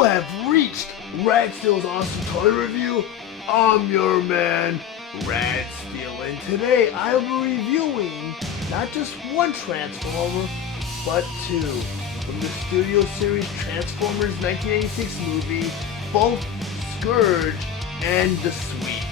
You have reached Steele's Awesome Toy Review. I'm your man, Steele, and today I'll be reviewing not just one Transformer, but two from the Studio Series Transformers 1986 movie, both Scourge and the Sweep.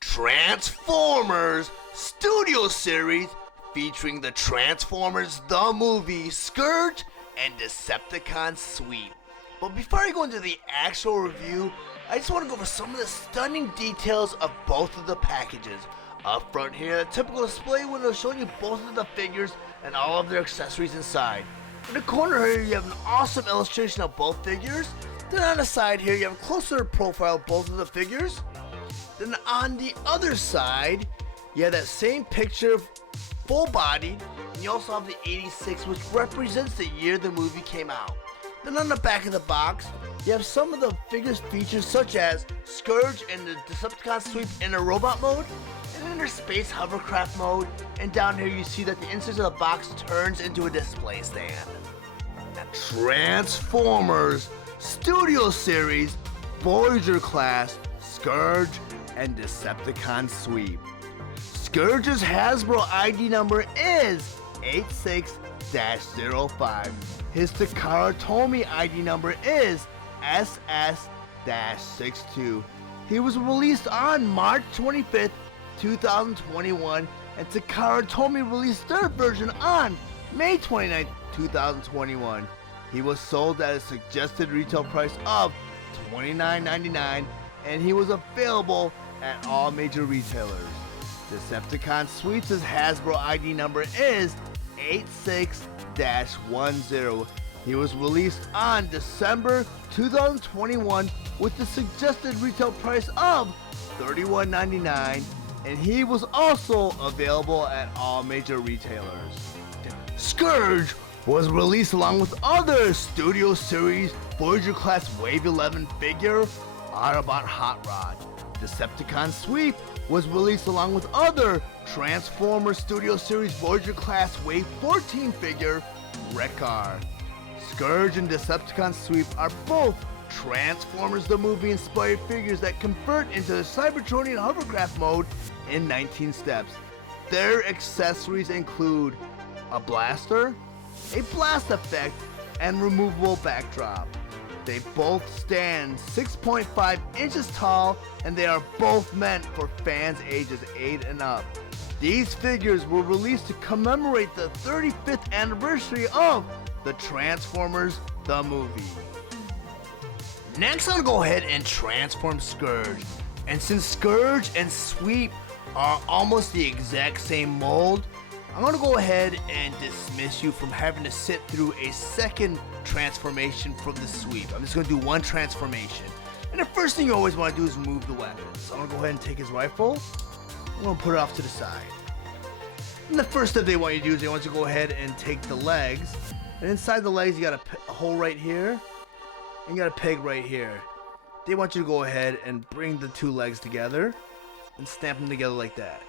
Transformers Studio Series featuring the Transformers the movie, Scourge and Decepticon Sweep. But before I go into the actual review, I just want to go over some of the stunning details of both of the packages. Up front here, a typical display window showing you both of the figures and all of their accessories inside. In the corner here, you have an awesome illustration of both figures. Then on the side here, you have a closer profile of both of the figures. Then on the other side, you have that same picture, full bodied, and you also have the 86, which represents the year the movie came out. Then on the back of the box, you have some of the figures featured, such as Scourge and the Decepticon Sweep in a robot mode, and in their space hovercraft mode, and down here you see that the inside of the box turns into a display stand. Now, Transformers Studio Series Voyager Class Scourge and Decepticon Sweep. Scourge's Hasbro ID number is 86-05. His Takara Tomy ID number is SS-62. He was released on March 25th, 2021, and Takara Tomy released their version on May 29th, 2021. He was sold at a suggested retail price of $29.99, and he was available at all major retailers. Decepticon Sweeps' Hasbro ID number is 86-10. He was released on December 2021 with the suggested retail price of $31.99, and he was also available at all major retailers. Scourge was released along with other Studio Series Voyager Class Wave 11 figure Autobot Hot Rod. Decepticon Sweep was released along with other Transformers Studio Series Voyager Class Wave 14 figure Wreck-Ar. Scourge and Decepticon Sweep are both Transformers the movie inspired figures that convert into the Cybertronian hovercraft mode in 19 steps. Their accessories include a blaster, a blast effect, and removable backdrop. They both stand 6.5 inches tall, and they are both meant for fans ages 8 and up. These figures were released to commemorate the 35th anniversary of the Transformers the movie. Next, I'm gonna go ahead and transform Scourge. And since Scourge and Sweep are almost the exact same mold, I'm gonna go ahead and dismiss you from having to sit through a second transformation from the Sweep. I'm just gonna do one transformation. And the first thing you always wanna do is remove the weapons. So I'm gonna go ahead and take his rifle. I'm gonna put it off to the side. And the first step they want you to do is they want you to go ahead and take the legs. And inside the legs, you got a hole right here. And you got a peg right here. They want you to go ahead and bring the two legs together and snap them together like that.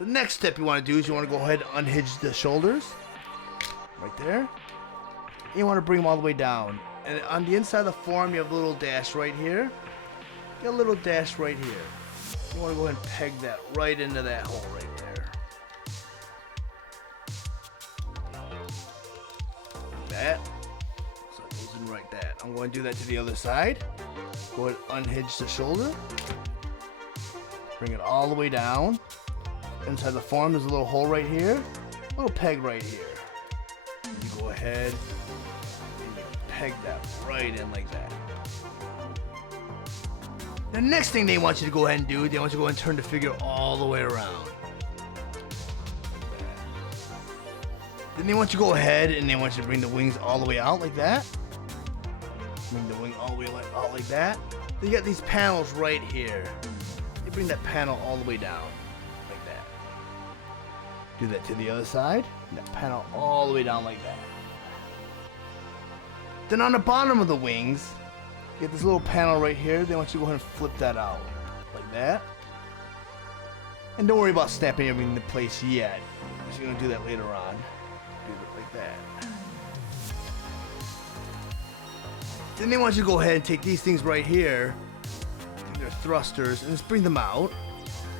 The next step you want to do is you want to go ahead and unhinge the shoulders, right there. And you want to bring them all the way down. And on the inside of the forearm, you have a little dash right here. You got a little dash right here. You want to go ahead and peg that right into that hole right there. Like that. So it goes in like that. I'm going to do that to the other side. Go ahead and unhinge the shoulder. Bring it all the way down. Inside the forearm, there's a little hole right here, a little peg right here. And you go ahead and you peg that right in like that. The next thing they want you to go ahead and do, they want you to go ahead and turn the figure all the way around. Then they want you to go ahead and they want you to bring the wings all the way out like that. Bring the wing all the way out like that. Then you got these panels right here. You bring that panel all the way down, like that. Do that to the other side. And that panel all the way down like that. Then on the bottom of the wings, you get this little panel right here. Then I want you to go ahead and flip that out, like that. And don't worry about snapping everything into place yet. You're gonna do that later on. Do it like that. Then they want you to go ahead and take these things right here, take their thrusters, and just bring them out,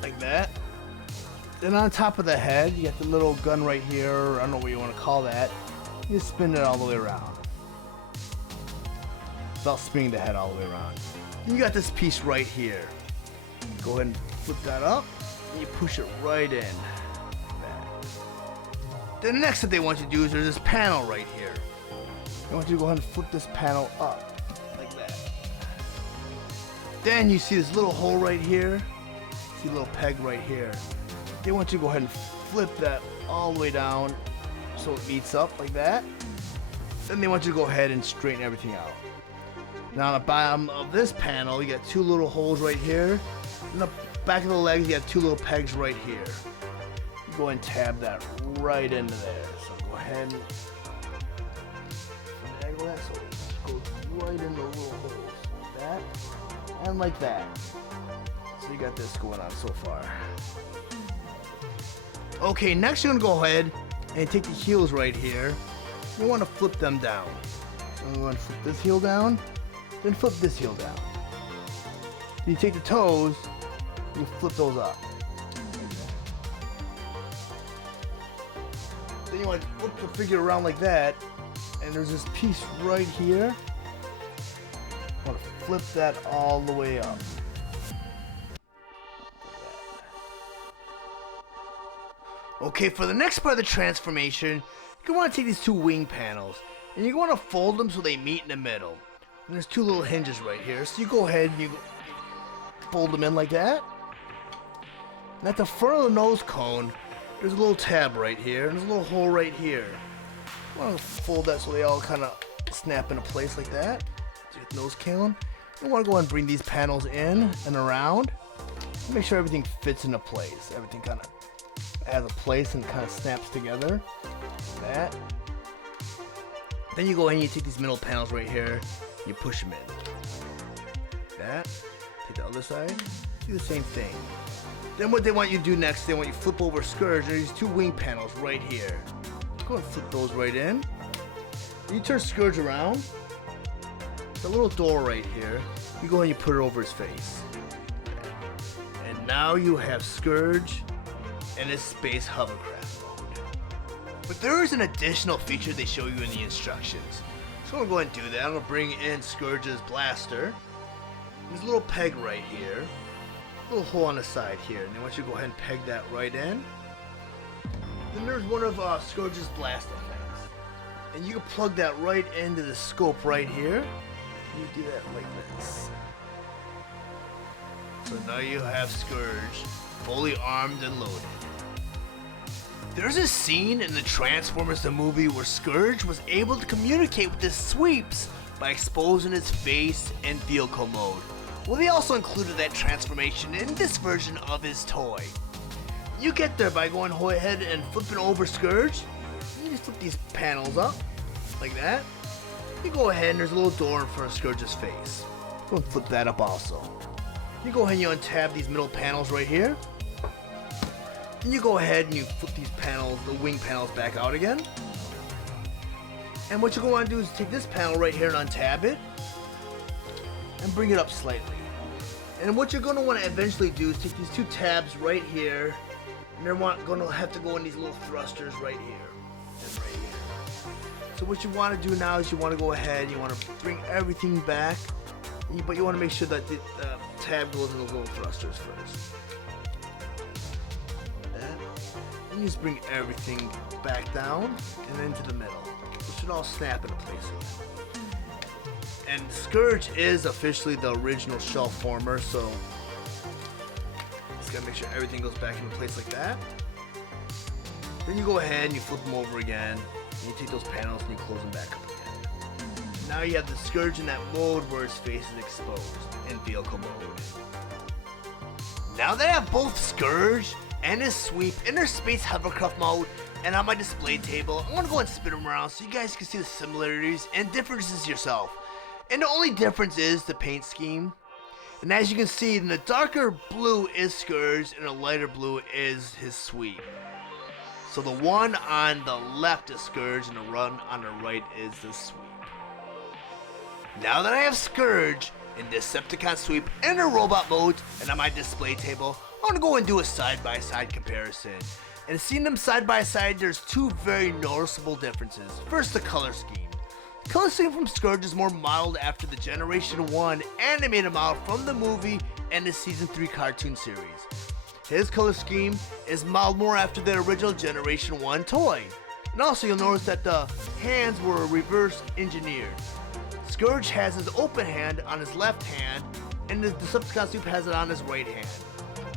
like that. Then on top of the head, you got the little gun right here, or I don't know what you want to call that. You just spin it all the way around. Without spinning the head all the way around. Then you got this piece right here. Go ahead and flip that up, and you push it right in. Then the next step they want you to do is there's this panel right here. They want you to go ahead and flip this panel up, like that. Then you see this little hole right here. See a little peg right here. They want you to go ahead and flip that all the way down so it meets up like that. Then they want you to go ahead and straighten everything out. Now on the bottom of this panel, you got two little holes right here. In the back of the legs, you got two little pegs right here. Go ahead and tab that right into there. So go ahead and angle that so it goes right in the little holes. Like that. And like that. So you got this going on so far. Okay, next you're going to go ahead and take the heels right here. You want to flip them down. So you want to flip this heel down. Then flip this heel down. Then you take the toes. You flip those up. Then you want to flip the figure around like that, and there's this piece right here. I want to flip that all the way up. Okay, for the next part of the transformation, you want to take these two wing panels, and you want to fold them so they meet in the middle. And there's two little hinges right here, so you go ahead and you fold them in like that. And at the front of the nose cone, there's a little tab right here, and there's a little hole right here. You want to fold that so they all kind of snap into place like that. So you get the nose cone. You want to go ahead and bring these panels in and around. Make sure everything fits into place. Everything kind of has a place and kind of snaps together. Like that. Then you go ahead and you take these middle panels right here, you push them in. Like that. Take the other side. Do the same thing. Then what they want you to do next, they want you to flip over Scourge. There's these two wing panels right here. Go ahead and flip those right in. You turn Scourge around. The little door right here. You go ahead and you put it over his face. And now you have Scourge in his space hovercraft mode. But there is an additional feature they show you in the instructions. So I'm going to go ahead and do that. I'm going to bring in Scourge's blaster. There's a little peg right here. Little hole on the side here, and then once you go ahead and peg that right in, then there's one of Scourge's blast effects, and you can plug that right into the scope right here. You do that like this. So now you have Scourge fully armed and loaded. There's a scene in the Transformers the movie where Scourge was able to communicate with his sweeps by exposing his face in vehicle mode. Well, they also included that transformation in this version of his toy. You get there by going ahead and flipping over Scourge. You just flip these panels up, like that. You go ahead and there's a little door in front of Scourge's face. Go and flip that up also. You go ahead and you untab these middle panels right here. Then you go ahead and you flip these panels, the wing panels, back out again. And what you're going to do is take this panel right here and untab it. And bring it up slightly. And what you're going to want to eventually do is take these two tabs right here, and they're going to have to go in these little thrusters right here and right here. So what you want to do now is you want to go ahead, you want to bring everything back, but you want to make sure that the tab goes in those little thrusters first. And you just bring everything back down and into the middle. It should all snap into place again. And Scourge is officially the original shell former, so just gotta make sure everything goes back into place like that. Then you go ahead and you flip them over again, and you take those panels and you close them back up again. Now you have the Scourge in that mode where his face is exposed in vehicle mode. Now that I have both Scourge and his Sweep in their space hovercraft mode and on my display table, I'm going to go and spin them around so you guys can see the similarities and differences yourself. And the only difference is the paint scheme. And as you can see, the darker blue is Scourge and the lighter blue is his Sweep. So the one on the left is Scourge and the one on the right is the Sweep. Now that I have Scourge and Decepticon Sweep in their robot modes and on my display table, I'm going to go and do a side-by-side comparison. And seeing them side by side, there's two very noticeable differences. First, the color scheme. The color scheme from Scourge is more modeled after the Generation 1 animated model from the movie and the Season 3 cartoon series. His color scheme is modeled more after the original Generation 1 toy. And also you'll notice that the hands were reverse engineered. Scourge has his open hand on his left hand, and the Decepticon Sweep has it on his right hand.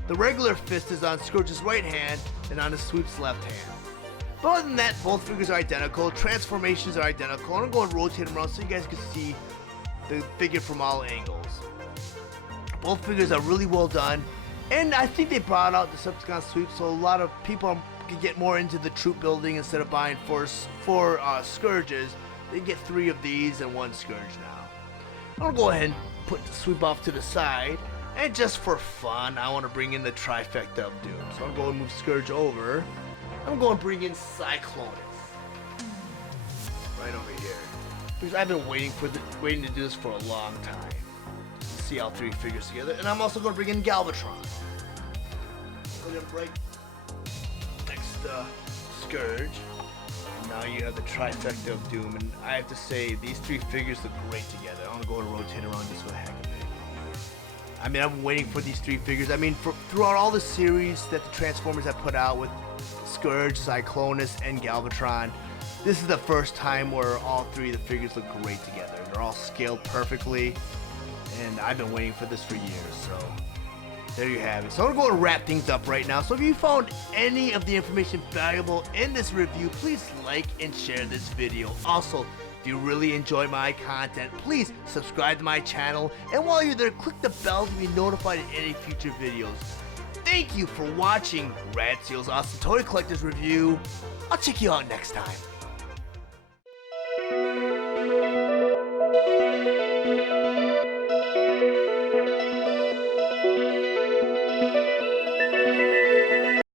The regular fist is on Scourge's right hand and on his Sweep's left hand. But other than that, both figures are identical, transformations are identical, and I'm going to rotate them around so you guys can see the figure from all angles. Both figures are really well done, and I think they brought out the Decepticon Sweep so a lot of people can get more into the troop building. Instead of buying four Scourges, they get 3 of these and 1 Scourge now. I'm going to go ahead and put the Sweep off to the side. And just for fun, I want to bring in the trifecta of doom. So I'm going to move Scourge over. I'm going to bring in Cyclonus. Right over here. Because I've been waiting to do this for a long time. See all 3 figures together. And I'm also going to bring in Galvatron. We're going to break next Scourge. And now you have the trifecta of doom. And I have to say, these 3 figures look great together. I'm going to go and rotate around just for the heck of it. I mean, I've been waiting for these 3 figures. I mean, throughout all the series that the Transformers have put out with Scourge, Cyclonus, and Galvatron, this is the first time where all 3 of the figures look great together. They're all scaled perfectly, and I've been waiting for this for years, so there you have it. So I'm going to wrap things up right now. So if you found any of the information valuable in this review, please like and share this video. Also, if you really enjoy my content, please subscribe to my channel, and while you're there, click the bell to be notified of any future videos. Thank you for watching Rad Steele's Awesome Toy Collectors Review. I'll check you out next time.